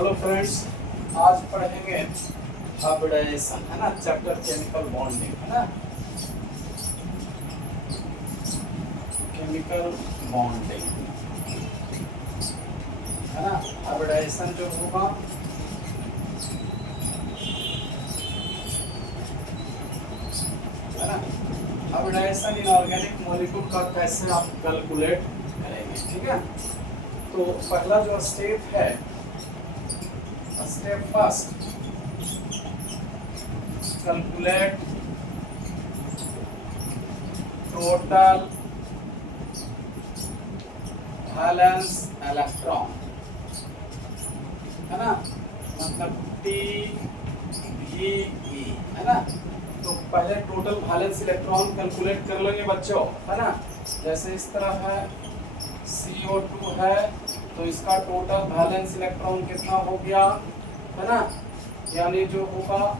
Hello friends, आज पढ़ेंगे hybridisation, है ना। चैप्टर केमिकल बॉन्डिंग, है ना। केमिकल बॉन्डिंग, है ना। हाइब्रिडाइजेशन जो होगा है ना, हाइब्रिडाइजेशन इन ऑर्गेनिक मॉलिक्यूल का कैसे आप कैलकुलेट करेंगे, ठीक है। तो पहला जो स्टेप है, step first, calculate total valence electron, है ना, मतलब TVE, है ना। तो पहले टोटल वैलेंस इलेक्ट्रॉन कैलकुलेट कर लेंगे बच्चों, है ना। जैसे इस तरह है, CO2 है, तो इसका टोटल वैलेंस इलेक्ट्रॉन कितना हो गया, है ना। यानी जो होगा,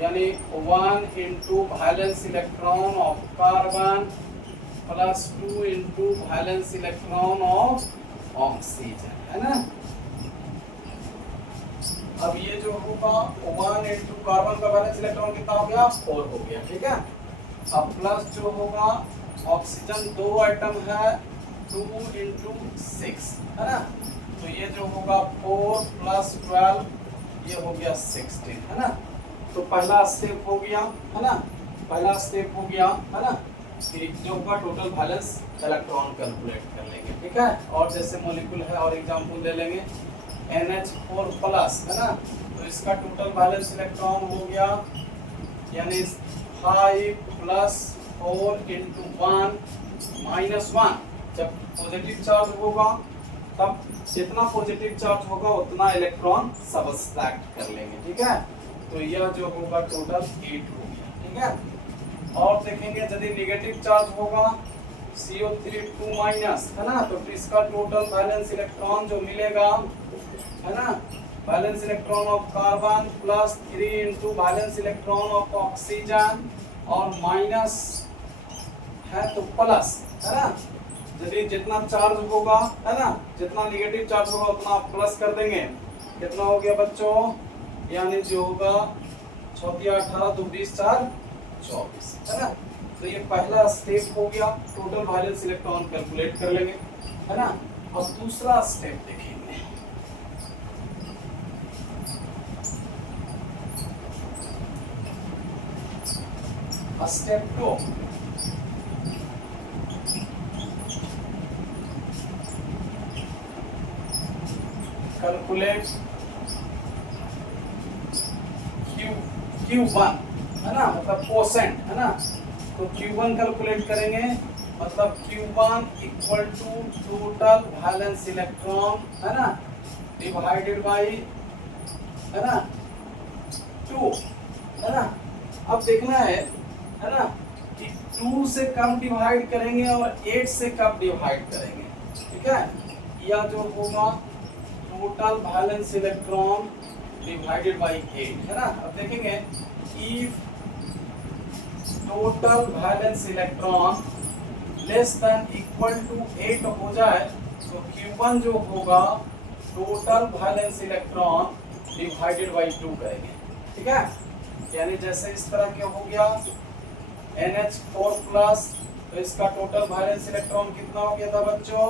यानी 1 into valence electron of carbon plus 2 into valence electron of oxygen, है ना। अब ये जो होगा 1 इंटू कार्बन का वैलेंस इलेक्ट्रॉन कितना हो गया, 4 हो गया, ठीक है। अब प्लस जो होगा ऑक्सीजन 2 आइटम है, 2 इंटू 6, है ना। तो ये जो होगा 4 प्लस 12, ये हो गया 16, है ना। तो पहला स्टेप हो गया, है ना, पहला स्टेप हो गया, है ना। फिर जो होगा टोटल वैलेंस इलेक्ट्रॉन कैलकुलेट कर लेंगे, ठीक है। और जैसे मॉलिक्यूल है और एग्जांपल ले लेंगे, NH4 प्लस, है ना। तो इसका टोटल वैलेंस इलेक्ट्रॉन हो गया, यानी 5 प्लस 4 इंटू 1 माइनस 1। जब पॉजिटिव चार्ज होगा तब जितना पॉजिटिव चार्ज होगा उतना इलेक्ट्रॉन सब्ट्रैक्ट कर लेंगे, ठीक है। तो यह जो होगा टोटल 8 हो गया, ठीक है। और देखेंगे यदि नेगेटिव चार्ज होगा CO3 2 माइनस, है ना, तो इसका टोटल वैलेंस इलेक्ट्रॉन जो मिलेगा, है ना, valence electron of carbon plus 3 into valence electron of oxygen, और माइनस है तो प्लस, है ना। यदि जितना चार्ज होगा, है ना, जितना नेगेटिव चार्ज होगा उतना प्लस कर देंगे। कितना हो गया बच्चों, यानी जो होगा 6 या 18 तो 20 4 24, है ना। तो ये पहला स्टेप हो गया, टोटल वैलेंस इलेक्ट्रॉन कैलकुलेट कर लेंगे, है ना। अब दूसरा स्टेप देखेंगे, स्टेप 2, कैलकुलेट Q1, है ना, मतलब कोसेंट, है ना। तो Q1 कैलकुलेट करेंगे, मतलब Q1 equal to total valence electron, है ना, डिवाइडेड बाई, है ना, 2, है ना। अब देखना है ना, कि 2 से कम डिवाइड करेंगे और 8 से कम डिवाइड करेंगे, ठीक है। या जो होगा total valence electron divided by 8, है ना। अब देखेंगे, if total valence electron less than equal to 8 हो जाए तो Q1 जो होगा total valence electron divided by 2 करेंगे, ठीक है। यानी जैसे इस तरह क्या हो गया, NH4 प्लस, तो इसका टोटल वैलेंस इलेक्ट्रॉन कितना हो गया था बच्चों,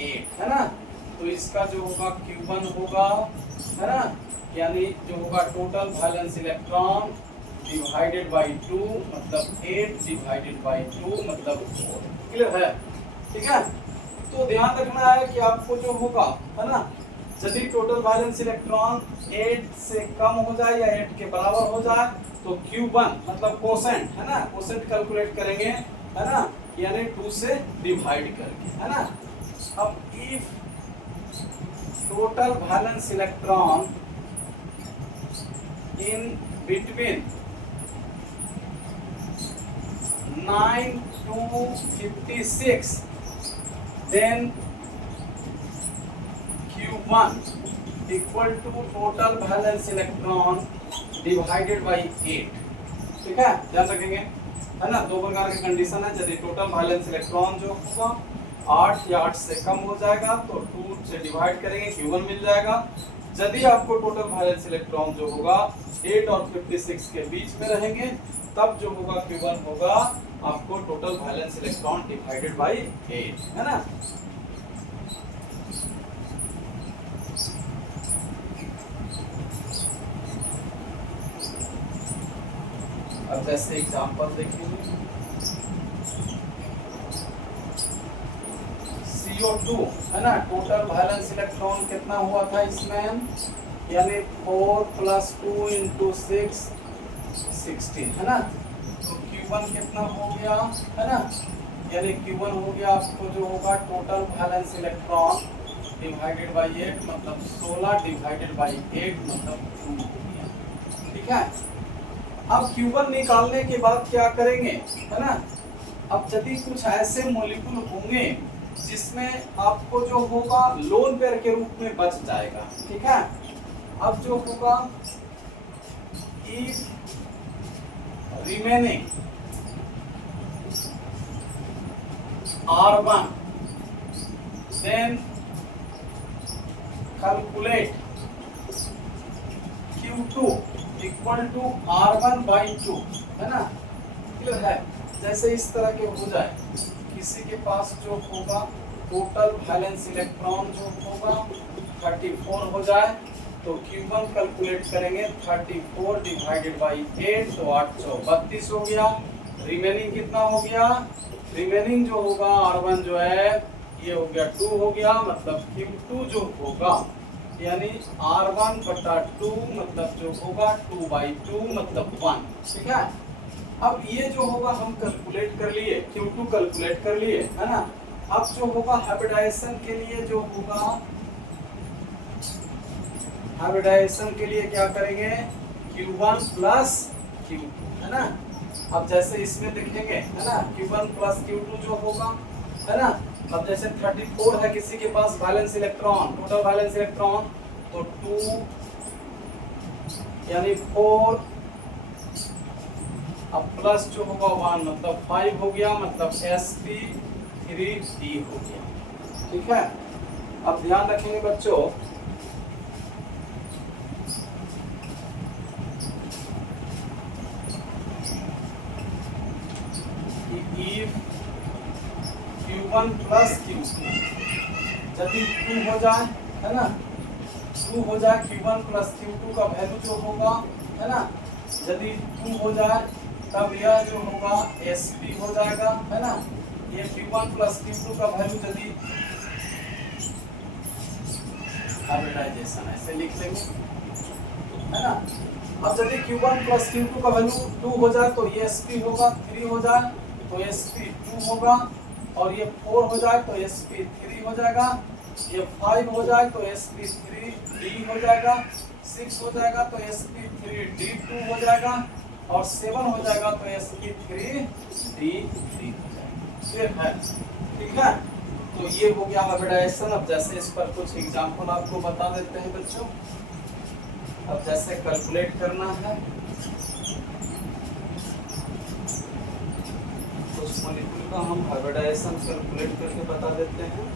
8, है ना। तो इसका जो होगा Q1 होगा, है ना, यानी जो होगा total valence electron divided by 2, मतलब 8 डिवाइडेड बाई 2 मतलब 4। क्लियर है, ठीक है। तो ध्यान रखना है कि आपको जो होगा, है ना, यदि टोटल वैलेंस इलेक्ट्रॉन 8 से कम हो जाए या 8 के बराबर हो जाए तो Q1 मतलब कोसेंट, है ना, कोसेंट कैलकुलेट करेंगे, है ना, यानी 2 से डिवाइड करके, है ना। अब if total valence electron in between 9 to 56, then Q1 equal to total valence electron divided by 8, ठीक है, ध्यान रखेंगे, है ना। दो प्रकार की कंडीशन है, यदि टोटल वैलेंस इलेक्ट्रॉन जो होगा 8 या 8 से कम हो जाएगा तो 2 से डिवाइड करेंगे, Q1 मिल जाएगा। यदि आपको टोटल वैलेंस इलेक्ट्रॉन जो होगा 8 और 56 के बीच में रहेंगे, तब जो होगा Q1 होगा आपको total valence electron divided by 8, है ना। अब जैसे एग्जांपल देखेंगे, CO2 है ना, टोटल वैलेंस इलेक्ट्रॉन कितना हुआ था इसमें, यानी 4 + 2 × 6 16, है ना। तो Q1 कितना हो गया, है ना, यानी Q1 हो गया आपको जो होगा total valence electron divided by 8, मतलब 16 डिवाइडेड बाय 8 मतलब 2 हो गया, ठीक है। अब Q1 निकालने के बाद क्या करेंगे, है ना। अब यदि कुछ ऐसे मॉलिक्यूल होंगे जिसमें आपको जो होगा लोन पेयर के रूप में बच जाएगा, ठीक है। अब जो होगा if remaining R1 then calculate Q2 equal to R1/2, है ना, क्लियर है। जैसे इस तरह के हो जाए, किसी के पास जो होगा टोटल वैलेंस इलेक्ट्रॉन जो होगा 34 हो जाए, तो Q1 कैलकुलेट करेंगे 34 डिवाइडेड बाय 8, तो 8 × 32 हो गया। रिमेनिंग कितना हो गया, रिमेनिंग जो होगा R1 जो है ये हो गया 2 हो गया, मतलब Q2 जो होगा यानी R1/2 मतलब जो होगा 2/2 मतलब 1, ठीक है। अब ये जो होगा हम कैलकुलेट कर लिए, Q2 कैलकुलेट कर लिए, है ना। अब जो होगा हाइब्रिडाइजेशन के लिए जो होगा, हाइब्रिडाइजेशन के लिए क्या करेंगे, Q1 + Q2, है ना। अब जैसे इसमें देखेंगे, है ना, Q1 + Q2 जो होगा, है ना। अब जैसे 34 है किसी के पास valence electron, total valence electron, तो 2 यानी 4, अब प्लस जो होगा 1 मतलब 5 हो गया, मतलब sp3d हो गया, ठीक है। अब ध्यान रखेंगे बच्चों, if Q1 + Q2 यदि 2 हो जाए, है ना, 2 हो जाए, Q1 + Q2 का वैल्यू जो होगा, है ना, यदि 2 हो जाए तब यह जो होगा sp हो जाएगा, है ना। ये Q1 + Q2 का वैल्यू यदि हाइब्रिडाइजेशन ऐसे लिख लेंगे, है ना। अब यदि Q1 + Q2 का वैल्यू 2 हो जाए तो ये sp होगा, 3 हो जाए तो sp2 होगा, और ये 4 हो जाए तो sp3 हो जाएगा, ये 5 हो जाए तो sp3d हो जाएगा, 6 हो जाएगा तो sp3d2 हो जाएगा, और 7 हो जाएगा तो sp3d3 हो जाएगा, क्लियर है, ठीक है। तो ये हो गया हाइब्रिडाइजेशन। अब जैसे इस पर कुछ एग्जांपल आपको बता देते हैं बच्चों। अब जैसे कैलकुलेट करना है, उस मॉलिक्यूल का हम हाइब्रिडाइजेशन कैलकुलेट करके बता देते हैं।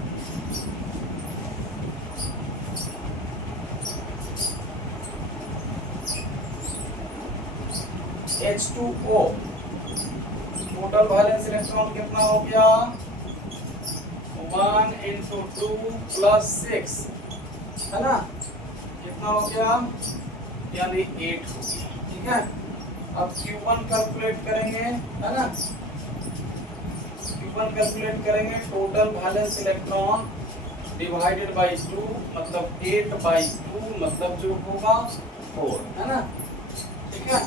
H2O टोटल वैलेंस इलेक्ट्रॉन कितना हो गया, 1 × 2 + 6, है ना, कितना हो गया, यानी 8 हो गया, ठीक है। अब Q1 कैलकुलेट करेंगे, है ना, Q1 कैलकुलेट करेंगे total valence electron divided by 2 मतलब 8/2 मतलब जो होगा 4, है ना, ठीक है।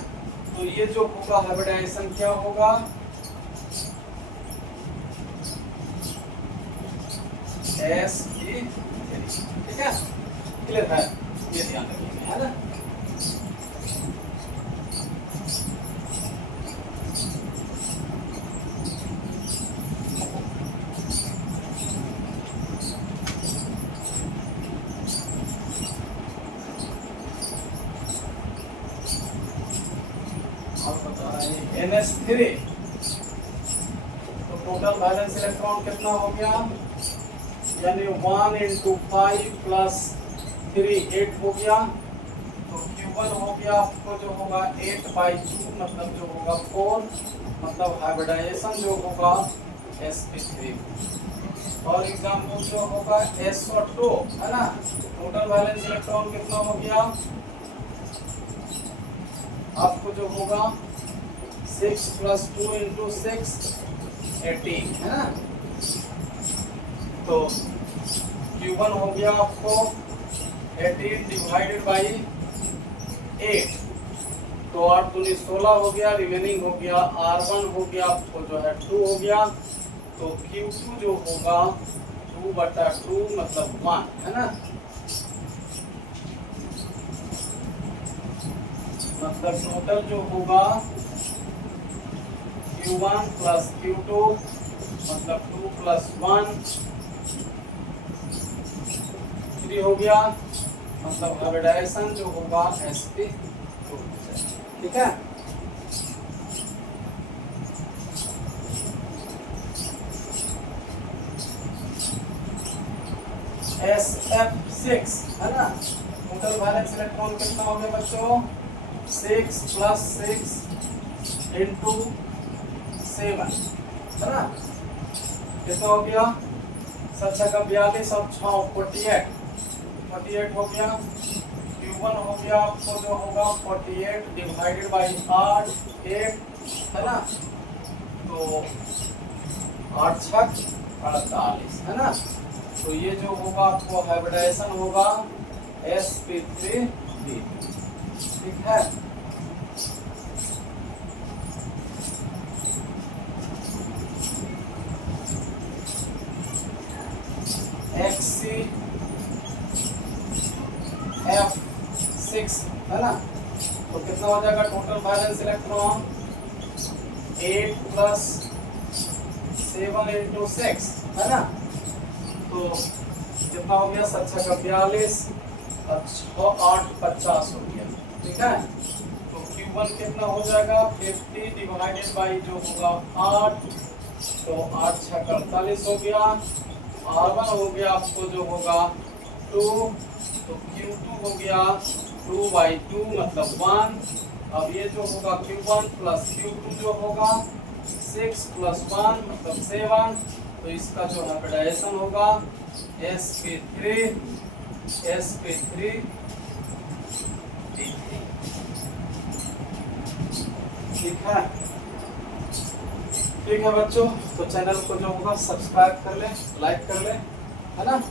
तो ये जो होगा हाइब्रिडाइजेशन क्या होगा, sp3, ठीक है, क्लियर है, ये ध्यान रखिएगा, है ना। NH3 तो टोटल वैलेंस इलेक्ट्रॉन कितना हो गया, यानी 1 × 5 + 3 8 हो गया, तो Q1 हो गया आपको जो होगा 8/2 मतलब जो होगा 4, मतलब हाइब्रिडाइजेशन जो होगा sp3। और एग्जाम्पल जो होगा SO2 है ना, टोटल वैलेंस इलेक्ट्रॉन कितना हो गया आपको जो होगा 6 + 2 × 6 18 है ना। तो Q1 हो गया आपको 18 डिवाइडेड बाई 8, तो 8 दूनी 16 हो गया, रिमेनिंग हो गया R1 हो गया आपको जो है 2 हो गया, तो Q2 जो होगा 2/2 मतलब 1 है ना। मतलब टोटल जो होगा Q1 + Q2 मतलब 2 + 1 3 हो गया, मतलब हाइब्रिडाइजेशन जो होगा sp2। ठीक है, SF6 है ना, टोटल वैलेंस इलेक्ट्रॉन कितना हो गया बच्चों 6 + 6 × 7 है ना, कितना हो गया 7 × 42 और 6 48 हो गया। Q1 हो गया आपको जो होगा 48 डिवाइडेड बाई 8 है ना, तो 8 × 6 48 है ना। तो ये जो होगा आपको हाइब्रिडाइजेशन होगा sp3b। ठीक है, XCF6 है ना, तो कितना हो जाएगा टोटल वैलेंस इलेक्ट्रॉन 8 + 7 × 6 है ना, तो कितना हो गया 7 × 42 और 6 8 50 हो गया। ठीक है, तो Q1 कितना हो जाएगा 50 डिवाइडेड बाई जो होगा 8, तो 8 × 6 = 48 हो गया। R1 हो गया आपको जो होगा 2, तो Q2 हो गया 2/2 मतलब 1। अब ये जो होगा Q1 + Q2 जो होगा 6 + 1 मतलब 7, तो इसका जो हाइब्रिडाइजेशन होगा sp3 ठीक है बच्चों, तो चैनल को जो होगा सब्सक्राइब कर ले, लाइक कर ले, है ना।